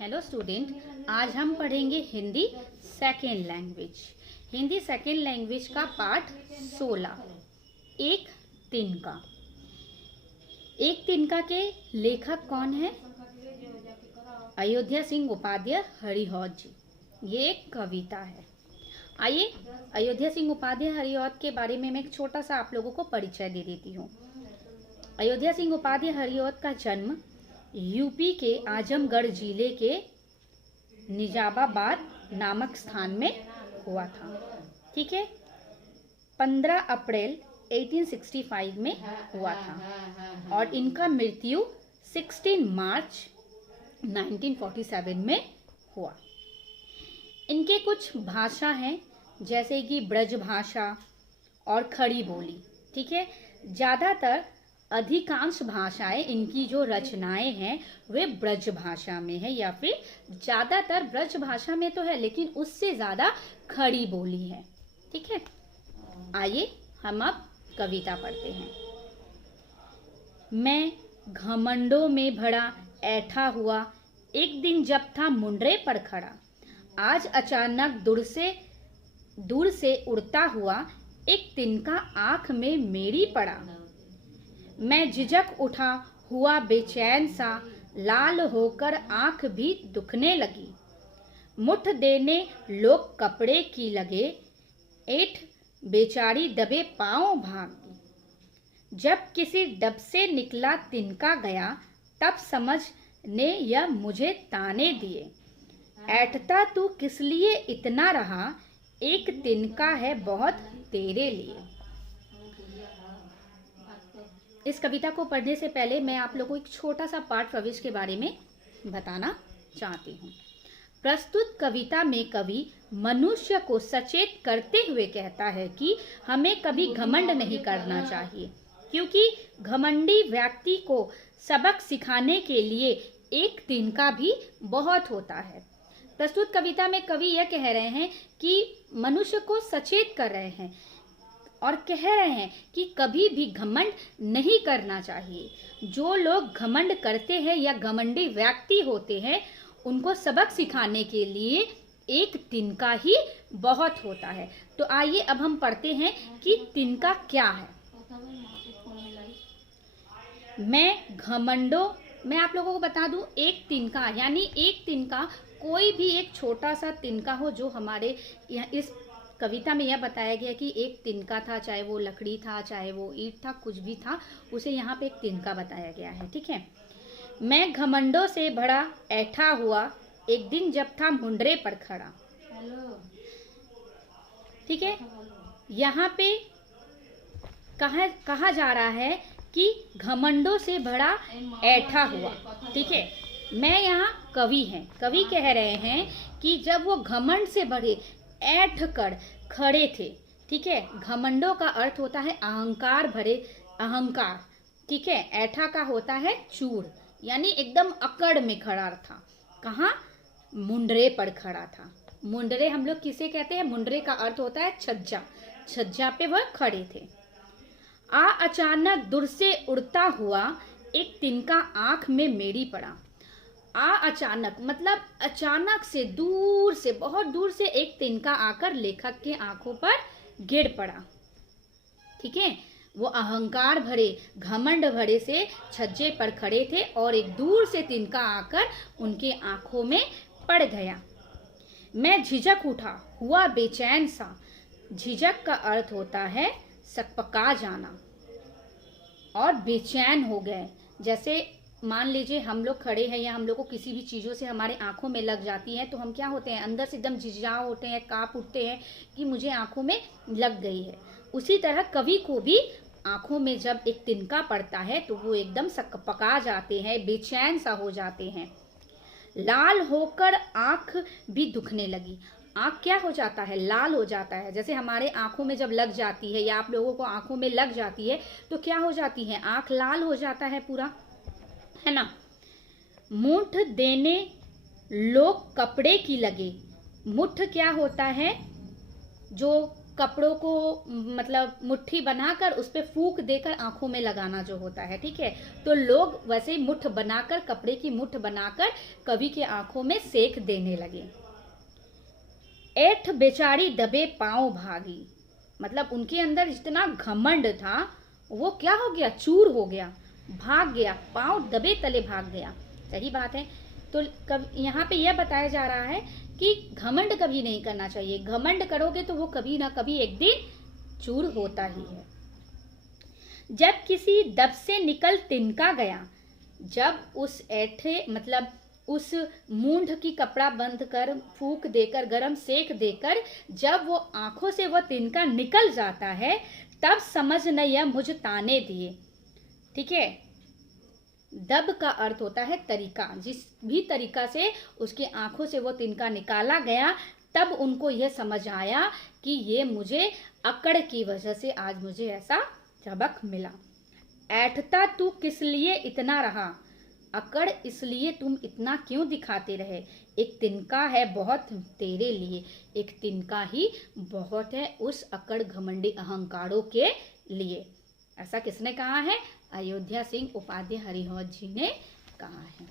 Hello student, आज हम पढ़ेंगे Hindi second language. Hindi second language का पाठ 16 एक तिनका। एक तिनका के लेखक कौन है? अयोध्या सिंह उपाध्याय हरिहौद जी। ये एक कविता है। आइए अयोध्या सिंह उपाध्याय हरिहौद के बारे में मैं एक छोटा सा आप लोगों को परिचय दे देती हूँ। अयोध्या सिंह उपाध्याय हरिहौद का जन्म यूपी के आजमगढ़ जिले के निजामाबाद नामक स्थान में हुआ था। ठीक है, 15 अप्रैल 1865 में हुआ था और इनका मृत्यु 16 मार्च 1947 में हुआ। इनके कुछ भाषा हैं जैसे कि ब्रज भाषा और खड़ी बोली। ठीक है, ज़्यादातर अधिकांश भाषाएं इनकी जो रचनाएं हैं वे ब्रज भाषा में है, या फिर ज़्यादातर ब्रज भाषा में तो है लेकिन उससे ज़्यादा खड़ी बोली है। ठीक है, आइए हम अब कविता पढ़ते हैं। मैं घमंडों में भरा ऐठा हुआ, एक दिन जब था मुंडरे पर खड़ा। आज अचानक दूर से उड़ता हुआ, एक तिनका आंख में मेरी पड़ा। मैं झिझक उठा हुआ बेचैन सा, लाल होकर आंख भी दुखने लगी। मुठ देने लोग कपड़े की लगे, ऐठ बेचारी दबे पांव भागी। जब किसी डब से निकला तिनका गया, तब समझने यह मुझे ताने दिए। ऐठता तू किस लिए इतना रहा, एक तिनका है बहुत तेरे लिए। इस कविता को पढ़ने से पहले मैं आप लोगों को एक छोटा सा पाठ प्रविष्ट के बारे में बताना चाहती हूँ। प्रस्तुत कविता में कवि मनुष्य को सचेत करते हुए कहता है कि हमें कभी घमंड नहीं करना चाहिए, क्योंकि घमंडी व्यक्ति को सबक सिखाने के लिए एक तिनका भी बहुत होता है। प्रस्तुत कविता में कवि यह कह रहे हैं कि मनुष्य को सचेत कर रहे हैं और कह रहे हैं कि कभी भी घमंड नहीं करना चाहिए। जो लोग घमंड करते हैं या घमंडी व्यक्ति होते हैं, उनको सबक सिखाने के लिए एक तिनका ही बहुत होता है। तो आइए अब हम पढ़ते हैं कि तिनका क्या है। मैं आप लोगों को बता दूं, एक तिनका यानी एक तिनका कोई भी एक छोटा सा तिनका हो। जो हमारे इस कविता में यह बताया गया कि एक तिनका था, चाहे वो लकड़ी था, चाहे वो ईंट था, कुछ भी था, उसे यहाँ पे एक तिनका बताया गया है। ठीक है, मैं घमंडों से भरा ऐठा हुआ, एक दिन जब था मुंडरे पर खड़ा। ठीक है, यहाँ पे कहा जा रहा है कि घमंडों से भरा ऐठा हुआ। ठीक है, मैं यहाँ कवि कह रहे हैं कि जब वो घमंड से भरे ऐठ कर खड़े थे। ठीक है, घमंडों का अर्थ होता है अहंकार भरे, अहंकार। ठीक है, ऐठा का होता है चूड़, यानी एकदम अकड़ में खड़ा था। कहाँ? मुंडरे पर खड़ा था। मुंडरे हम लोग किसे कहते हैं? मुंडरे का अर्थ होता है छज्जा। छज्जा पे वह खड़े थे। अचानक दूर से उड़ता हुआ, एक तिनका आंख में मेरी पड़ा। अचानक मतलब अचानक से, दूर से, बहुत दूर से एक तिनका आकर लेखक के आंखों पर गिर पड़ा। ठीक है, वो अहंकार भरे, घमंड भरे से छज्जे पर खड़े थे और एक दूर से तिनका आकर उनके आंखों में पड़ गया। मैं झिझक उठा हुआ बेचैन सा। झिझक का अर्थ होता है सकपका जाना और बेचैन हो गए। जैसे मान लीजिए हम लोग खड़े हैं या हम लोग को किसी भी चीज़ों से हमारे आंखों में लग जाती है, तो हम क्या होते हैं? अंदर से एकदम झिझा होते हैं, काँप उठते हैं कि मुझे आंखों में लग गई है। उसी तरह कवि को भी आंखों में जब एक तिनका पड़ता है तो वो एकदम सकपका जाते हैं, बेचैन सा हो जाते हैं। लाल होकर आंख भी दुखने लगी। आंख क्या हो जाता है? लाल हो जाता है। जैसे हमारे आंखों में जब लग जाती है या आप लोगों को आंखों में लग जाती है तो क्या हो जाती है? आंख लाल हो जाता है पूरा, है ना। मुठ देने लोग कपड़े की लगे। मुठ क्या होता है? जो कपड़ों को मतलब मुट्ठी बनाकर उस पे फूंक देकर आंखों में लगाना जो होता है, ठीक है, तो लोग वैसे ही मुट्ठ बनाकर, कपड़े की मुट्ठ बनाकर कवि के आंखों में सेक देने लगे। ऐठ बेचारी दबे पांव भागी, मतलब उनके अंदर इतना घमंड था, वो क्या हो गया, चूर हो गया, भाग गया, पांव दबे तले भाग गया। सही बात है। तो यहाँ पे यह बताया जा रहा है कि घमंड कभी नहीं करना चाहिए। घमंड करोगे तो वो कभी ना कभी एक दिन चूर होता ही है। जब किसी दब से निकल तिनका गया, जब उस ऐठे मतलब उस मूंढ की कपड़ा बंद कर, फूंक देकर, गरम सेक देकर जब वो आंखों से वो तिनका निकल जाता है, तब समझ न यह मुझ ताने दिए। ठीक है, दब का अर्थ होता है तरीका, जिस भी तरीका से उसकी आंखों से वो तिनका निकाला गया, तब उनको यह समझ आया कि ये मुझे अकड़ की वजह से आज मुझे ऐसा सबक मिला। ऐठता तू किस लिए इतना रहा, अकड़ इसलिए तुम इतना क्यों दिखाते रहे। एक तिनका है बहुत तेरे लिए, एक तिनका ही बहुत है उस अकड़ घमंडी अहंकारों के लिए। ऐसा किसने कहा है? अयोध्या सिंह उपाध्याय हरिहौद जी ने कहा है।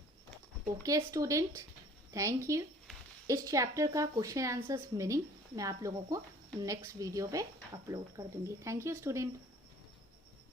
Okay student, thank you. इस चैप्टर का क्वेश्चन आंसर्स मीनिंग मैं आप लोगों को नेक्स्ट वीडियो पे अपलोड कर दूंगी। Thank you student.